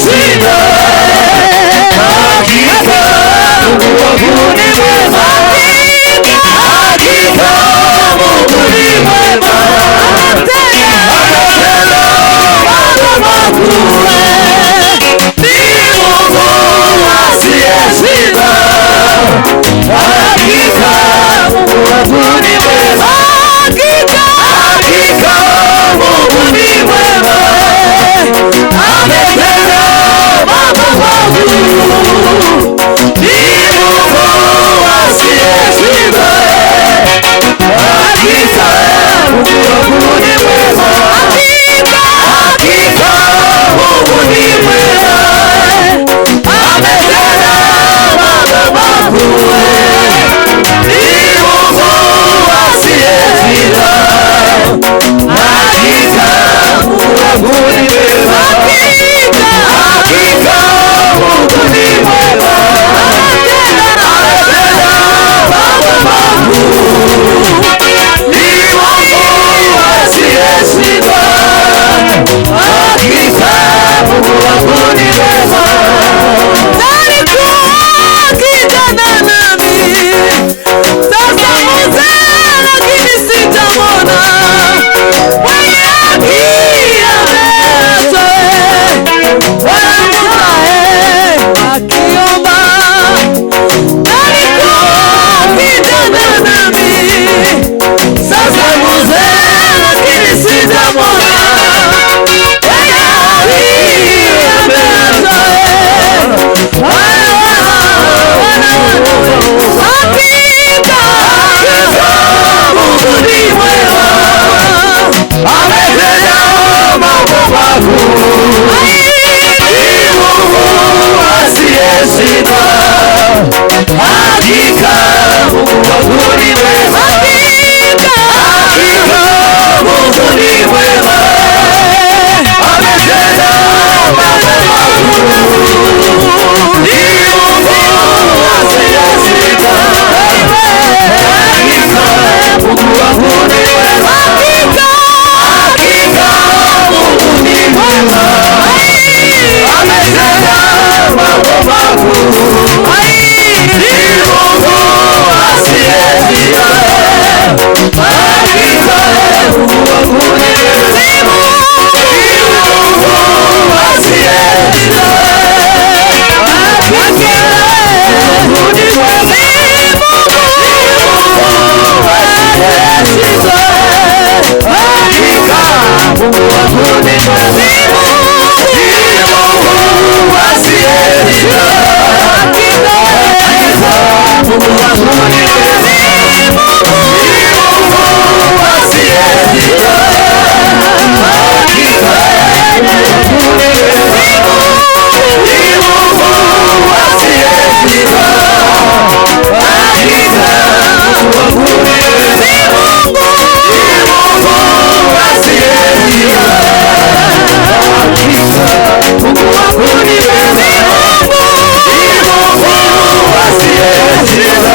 asiyeshinda. Hakika Mungu wangu ni mwema, hakika Mungu ni mwema, anatenda mambo makuu. Ni Mungu asiyeshinda. Hakika Mungu wangu ni mwema, hakika Mungu ni mwema, ametenda mambo makuu. Ni Mungu asiyeshinda. Hakika Mungu wangu ni mwema, hakika Mungu ni mwema, ametenda mambo makuu. Ni Mungu asiyeshinda. Hakika Mungu wangu ni mwema, hakika Mungu ni mwema, ametenda mambo makuu. Ni Mungu asiyeshinda. Hakika Mungu wangu ni mwema. Alikuwa kijana nami, sasa mzee lakini sitamwona. Mwenye haki ameachwa, wanaye akiomba. Alikuwa kijana nami, sasa mzee lakini sitamwona. Mwenye haki ameachwa, hakika Mungu ni mwema, ametenda mambo makuu. Ni Mungu asiyeshinda. Hakika Mungu wangu ni mwema, hakika Mungu ni mwema, ametenda mambo makuu. Ni Mungu asiyeshinda. Hakika Mungu wangu ni mwema, hakika Mungu ni mwema, ametenda mambo makuu. Ni Mungu asiyeshinda. Hakika Mungu wangu ni mwema, ni Mungu asiyeshinda. Hakika Mungu ni mwema, hakika Mungu wangu ni mwema, ni Mungu asiyeshinda. Hakika Mungu wangu ni mwema, ni Mungu asiyeshinda. Hakika Mungu ni mwema, ni Mungu asiyeshinda. Hakika Mungu wangu ni mwema, ni Mungu asiyeshinda. Hakika Mungu wangu ni mwema, ni Mungu asiyeshinda.